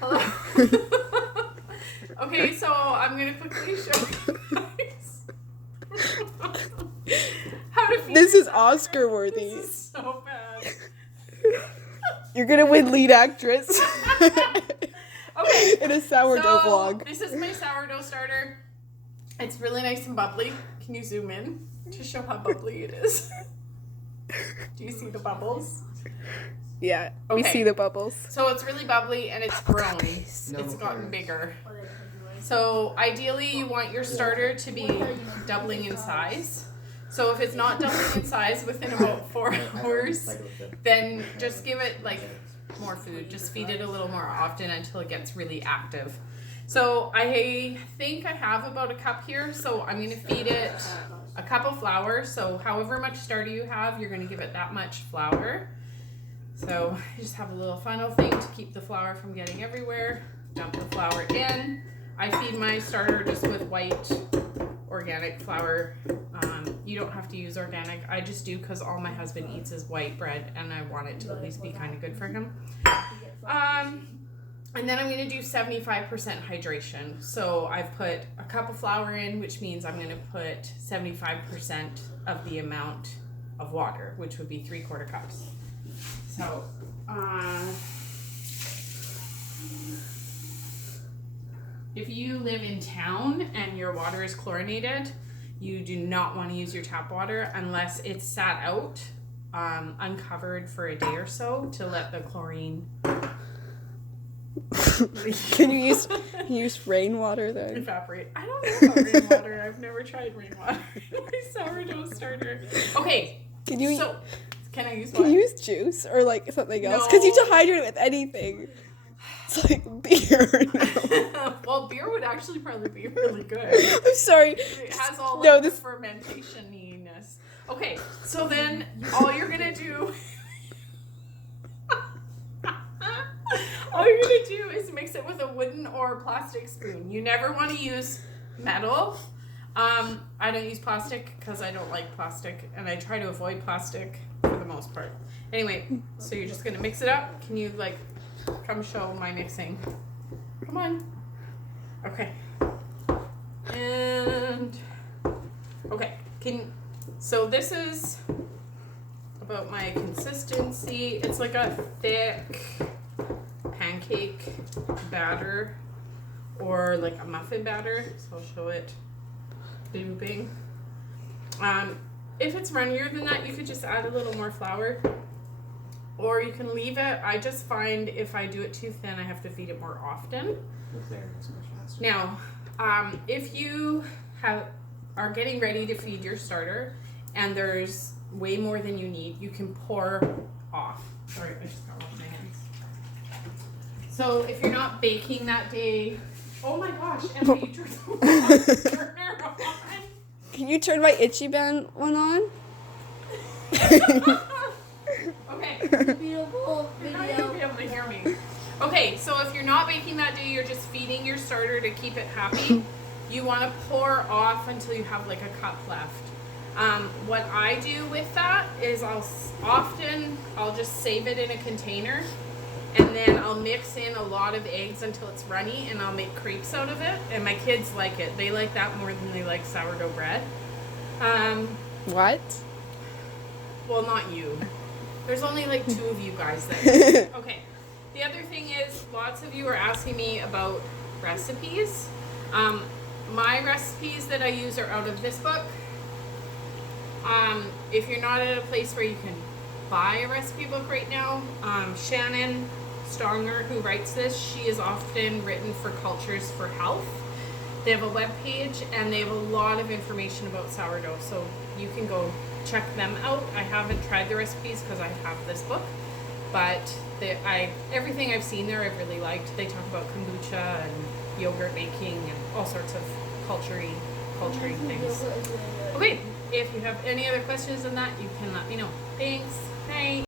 Hello. Okay, so I'm gonna quickly show you guys how to feed This your is sourdough. Oscar worthy. This is so bad. You're gonna win lead actress. Okay. In a sourdough vlog. This is my sourdough starter. It's really nice and bubbly. Can you zoom in to show how bubbly it is? Do you see the bubbles? Yeah, we Okay. see the bubbles. So it's really bubbly and it's grown. It's gotten bigger. So ideally you want your starter to be doubling in size. So if it's not doubling in size within about 4 hours, then just give it like more food. Just feed it a little more often until it gets really active. So I think I have about a cup here. So I'm going to feed it a cup of flour. So however much starter you have, you're going to give it that much flour. So you just have a little funnel thing to keep the flour from getting everywhere. Dump the flour in. I feed my starter just with white organic flour. You don't have to use organic. I just do because all my husband eats is white bread and I want it to at least be kind of good for him. And then I'm going to do 75% hydration. So I've put a cup of flour in, which means I'm going to put 75% of the amount of water, which would be 3/4 cups. So, if you live in town and your water is chlorinated, you do not want to use your tap water unless it's sat out uncovered for a day or so to let the chlorine Can you use rainwater then? evaporate. I don't know about rainwater. I've never tried rainwater in my sourdough starter. Okay. Can I use what? Can you use juice or like something else? Because you dehydrate it with anything. It's like beer. No. Well, beer would actually probably be really good. I'm sorry. It has all the fermentation-iness. Okay, so then all you're gonna do is mix it with a wooden or plastic spoon. You never want to use metal. I don't use plastic because I don't like plastic and I try to avoid plastic for the most part. Anyway, so you're just gonna mix it up. Can you like come show my mixing? Come on. Okay. And okay, so this is about my consistency. It's like a thick pancake batter or like a muffin batter. So I'll show it looping. If it's runnier than that, you could just add a little more flour or you can leave it. I just find if I do it too thin, I have to feed it more often. Now, if you are getting ready to feed your starter and there's way more than you need, you can pour off. Sorry, I just got off my hands. So if you're not baking that day, oh my gosh, Emma, you turned the burner on. Can you turn my itchy band one on? Okay. Beautiful You're not gonna be able to hear me. Okay, so if you're not baking that day, you're just feeding your starter to keep it happy. You want to pour off until you have like a cup left. What I do with that is I'll just save it in a container and then I'll mix in a lot of eggs until it's runny and I'll make crepes out of it. And my kids like it. They like that more than they like sourdough bread. What? Well, not you. There's only like 2 of you guys that. Okay. The other thing is, lots of you are asking me about recipes. My recipes that I use are out of this book. If you're not at a place where you can buy a recipe book right now, Shannon Stonger, who writes this, she is often written for Cultures for Health. They have a web page and they have a lot of information about sourdough, so you can go check them out. I haven't tried the recipes because I have this book, but everything I've seen there I've really liked. They talk about kombucha and yogurt making and all sorts of culturing things. Okay, if you have any other questions on that, you can let me know. Thanks. Bye.